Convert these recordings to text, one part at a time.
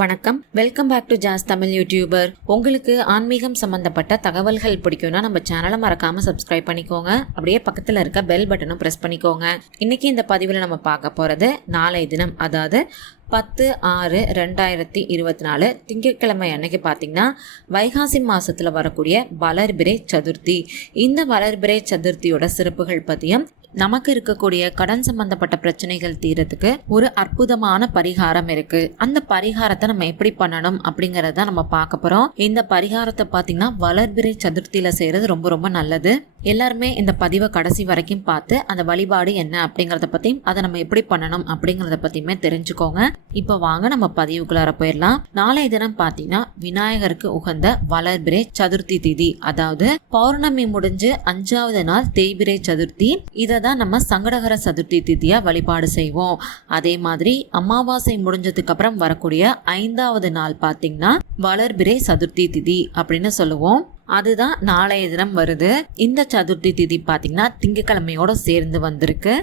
வணக்கம். Welcome back to Jaz Tamil YouTuber உங்களுக்கு ஆன்மீகம் சம்பந்தப்பட்ட தகவல்கள் பிடிக்கும்னா நம்ம சேனலை மறக்காம சப்ஸ்கிரைப் பண்ணிக்கோங்க. அப்படியே பக்கத்தில் இருக்க பெல் பட்டனும் ப்ரெஸ் பண்ணிக்கோங்க. இன்னைக்கு இந்த பதிவில் நம்ம பார்க்க போகிறது நாளை தினம் அதாவது பத்து ஆறு ரெண்டாயிரத்தி இருபத்தி நாலு திங்கட்கிழமை அன்னைக்கு பார்த்தீங்கன்னா வைகாசி மாதத்தில் வரக்கூடிய வளர்பிறை சதுர்த்தி. இந்த வளர்பிறை சதுர்த்தியோட சிறப்புகள் பற்றியும் நமக்கு இருக்கக்கூடிய கடன் சம்பந்தப்பட்ட பிரச்சனைகள் தீரத்துக்கு ஒரு அற்புதமான பரிகாரம் இருக்கு. அந்த பரிகாரத்தை நம்ம எப்படி பண்ணணும் அப்படிங்கறத நம்ம பார்க்க போறோம். இந்த பரிகாரத்தை பாத்தீங்கன்னா வளர்பிறை சதுர்த்தியில செய்யறது ரொம்ப ரொம்ப நல்லது. எல்லாருமே இந்த பதிவை கடைசி வரைக்கும் பார்த்து அந்த வழிபாடு என்ன அப்படிங்கறத பத்தியும் அதை நம்ம எப்படி பண்ணணும் அப்படிங்கறத பத்தியுமே தெரிஞ்சுக்கோங்க. இப்போ வாங்க நம்ம பதிவுக்குள்ளார போயிடலாம். நாளைய தினம் பார்த்தீங்கன்னா விநாயகருக்கு உகந்த வளர்பிரே சதுர்த்தி திதி. அதாவது பௌர்ணமி முடிஞ்சு அஞ்சாவது நாள் தேய்பிரே சதுர்த்தி. இதை தான் நம்ம சங்கடகர சதுர்த்தி திதியா வழிபாடு செய்வோம். அதே மாதிரி அமாவாசை முடிஞ்சதுக்கு அப்புறம் வரக்கூடிய ஐந்தாவது நாள் பார்த்தீங்கன்னா வளர்பிரே சதுர்த்தி திதி அப்படின்னு சொல்லுவோம். அதுதான் நாளைய தினம் வருது. இந்த சதுர்த்தி திதி பார்த்தீங்கன்னா திங்கக்கிழமையோட சேர்ந்து வந்திருக்கு.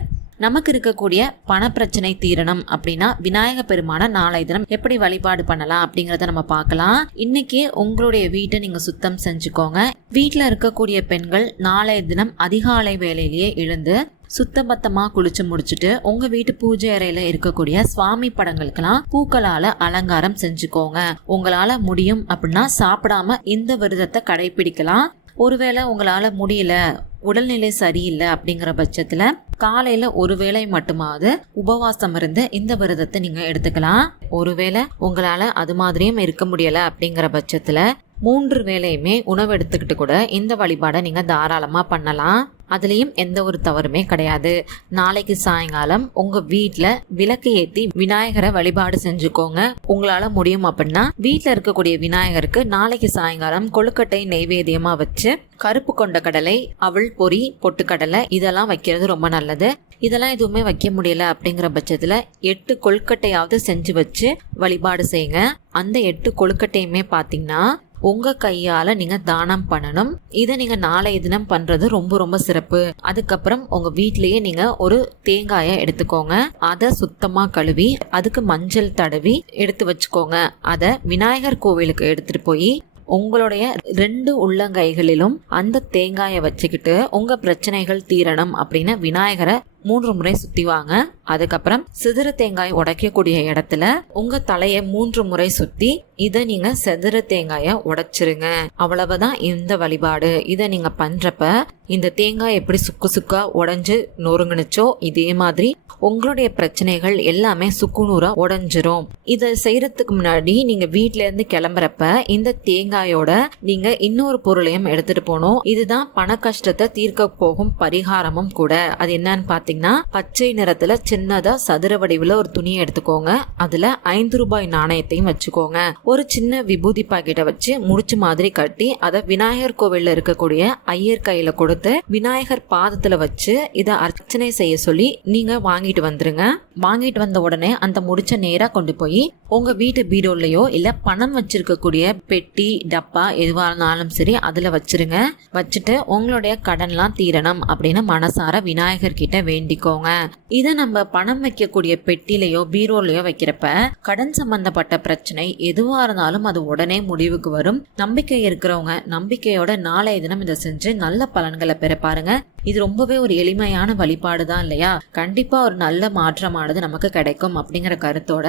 நமக்கு இருக்கக்கூடிய பணப்பிரச்சனை தீரணும் அப்படின்னா விநாயக பெருமான நாளை தினம் எப்படி வழிபாடு பண்ணலாம் அப்படிங்கறத நம்ம பார்க்கலாம். இன்னைக்கு உங்களுடைய வீட்டை நீங்க சுத்தம் செஞ்சுக்கோங்க. வீட்டில் இருக்கக்கூடிய பெண்கள் நாளைய தினம் அதிகாலை வேலையிலேயே எழுந்து சுத்தபத்தமாக குளிச்சு முடிச்சுட்டு உங்க வீட்டு பூஜை அறையில இருக்கக்கூடிய சுவாமி படங்களுக்கெல்லாம் பூக்களால அலங்காரம் செஞ்சுக்கோங்க. உங்களால முடியும் அப்படின்னா சாப்பிடாம இந்த விரதத்தை கடைபிடிக்கலாம். ஒருவேளை உங்களால முடியல உடல்நிலை சரியில்லை அப்படிங்கிற பட்சத்துல காலையில ஒரு வேளை மட்டுமாவது உபவாசம் இருந்து இந்த விரதத்தை நீங்க எடுத்துக்கலாம். ஒருவேளை உங்களால அது மாதிரியும் இருக்க முடியல அப்படிங்கிற பட்சத்துல மூன்று வேலையுமே உணவு எடுத்துக்கிட்டு கூட இந்த வழிபாடை நீங்க தாராளமா பண்ணலாம். அதுலேயும் எந்த ஒரு தவறுமே கிடையாது. நாளைக்கு சாயங்காலம் உங்க வீட்டில் விளக்கு ஏற்றி விநாயகரை வழிபாடு செஞ்சுக்கோங்க. உங்களால முடியும் அப்படின்னா வீட்டில் இருக்கக்கூடிய விநாயகருக்கு நாளைக்கு சாயங்காலம் கொழுக்கட்டை நெய்வேதியமாக வச்சு கருப்பு கொண்ட கடலை அவள் பொறி பொட்டுக்கடலை இதெல்லாம் வைக்கிறது ரொம்ப நல்லது. இதெல்லாம் எதுவுமே வைக்க முடியல அப்படிங்கிற பட்சத்தில் எட்டு கொழுக்கட்டையாவது செஞ்சு வச்சு வழிபாடு செய்யுங்க. அந்த எட்டு கொழுக்கட்டையுமே பார்த்தீங்கன்னா உங்கள் கையால் நீங்கள் தானம் பண்ணணும். இதை நீங்கள் நாளைய தினம் பண்ணுறது ரொம்ப ரொம்ப சிறப்பு. அதுக்கப்புறம் உங்கள் வீட்லேயே நீங்கள் ஒரு தேங்காயை எடுத்துக்கோங்க. அதை சுத்தமாக கழுவி அதுக்கு மஞ்சள் தடவி எடுத்து வச்சுக்கோங்க. அதை விநாயகர் கோவிலுக்கு எடுத்துகிட்டு போய் உங்களுடைய ரெண்டு உள்ளங்கைகளிலும் அந்த தேங்காயை வச்சுக்கிட்டு உங்கள் பிரச்சனைகள் தீரணும் அப்படின்னு விநாயகரை மூன்று முறை சுத்தி வாங்க. அதுக்கப்புறம் சிதற தேங்காய் உடைக்கக்கூடிய இடத்துல உங்க தலையை மூன்று முறை சுத்தி இதை நீங்க செதற தேங்காய உடைச்சிருங்க. அவ்வளவுதான் இந்த வழிபாடு. இதை நீங்க பண்றப்ப இந்த தேங்காய் எப்படி சுக்கு சுக்கா உடஞ்சு நொறுங்குனுச்சோ இதே மாதிரி உங்களுடைய பிரச்சனைகள் எல்லாமே சுக்குநூறா உடஞ்சிரும். இதை செய்யறதுக்கு முன்னாடி நீங்க வீட்ல இருந்து கிளம்புறப்ப இந்த தேங்காயோட நீங்க இன்னொரு பொருளையும் எடுத்துட்டு போகணும் இதுதான் பண கஷ்டத்தை தீர்க்க போகும் பரிகாரமும் கூட. அது என்னன்னு பாத்தீங்கன்னா பச்சை நிறத்துல சின்னதா சதுர வடிவுல ஒரு துணியை எடுத்துக்கோங்க. அதுல ஐந்து ரூபாய் நாணயத்தையும் வச்சுக்கோங்க. ஒரு சின்ன விபூதி பாக்கெட்டை வச்சு முடிச்சு மாதிரி கட்டி அதை விநாயகர் கோவில்ல இருக்கக்கூடிய ஐயர் கையில கொடுத்து விநாயகர் பாதத்துல வச்சு இதை அர்ச்சனை செய்ய சொல்லி நீங்க வாங்கிட்டு வந்துருங்க. வாங்கிட்டு வந்த உடனே அந்த முடிச்ச நேரா கொண்டு போய் உங்க வீட்டு பீரோலையோ இல்ல பணம் வச்சிருக்கக்கூடிய பெட்டி டப்பா எதுவா இருந்தாலும் சரி அதுல வச்சிருங்க. வச்சுட்டு உங்களுடைய கடன்லாம் தீரணும் அப்படின்னு மனசார விநாயகர் கிட்ட வேண்டிக்கோங்க. இதை நம்ம பணம் வைக்கக்கூடிய பெட்டிலையோ பீரோலையோ வைக்கிறப்ப கடன் சம்பந்தப்பட்ட பிரச்சனை எதுவா இருந்தாலும் அது உடனே முடிவுக்கு வரும். நம்பிக்கை இருக்கிறவங்க நம்பிக்கையோட நாளைய தினம் இதை செஞ்சு நல்ல பலன்கள் பெற பாருங்க. இது ரொம்பவே ஒரு எளிமையான வழிபாடு தான் இல்லையா? கண்டிப்பா ஒரு நல்ல மாற்றமானது நமக்கு கிடைக்கும் அப்படிங்கிற கருத்தோட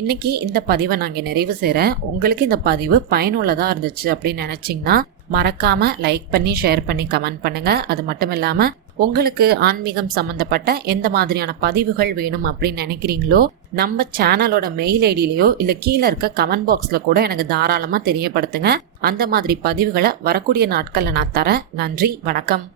இன்னைக்கு இந்த பதிவை நாங்கள் நிறைவு செய்கிறேன் உங்களுக்கு இந்த பதிவு பயனுள்ளதாக இருந்துச்சு அப்படின்னு நினச்சிங்கன்னா மறக்காம லைக் பண்ணி ஷேர் பண்ணி கமெண்ட் பண்ணுங்க. அது மட்டும் இல்லாம உங்களுக்கு ஆன்மீகம் சம்பந்தப்பட்ட எந்த மாதிரியான பதிவுகள் வேணும் அப்படின்னு நினைக்கிறீங்களோ நம்ம சேனலோட மெயில் ஐடியிலையோ இல்லை கீழே இருக்க கமெண்ட் பாக்ஸில் கூட எனக்கு தாராளமாக தெரியப்படுத்துங்க. அந்த மாதிரி பதிவுகளை வரக்கூடிய நாட்களில் நான் தரேன். நன்றி வணக்கம்.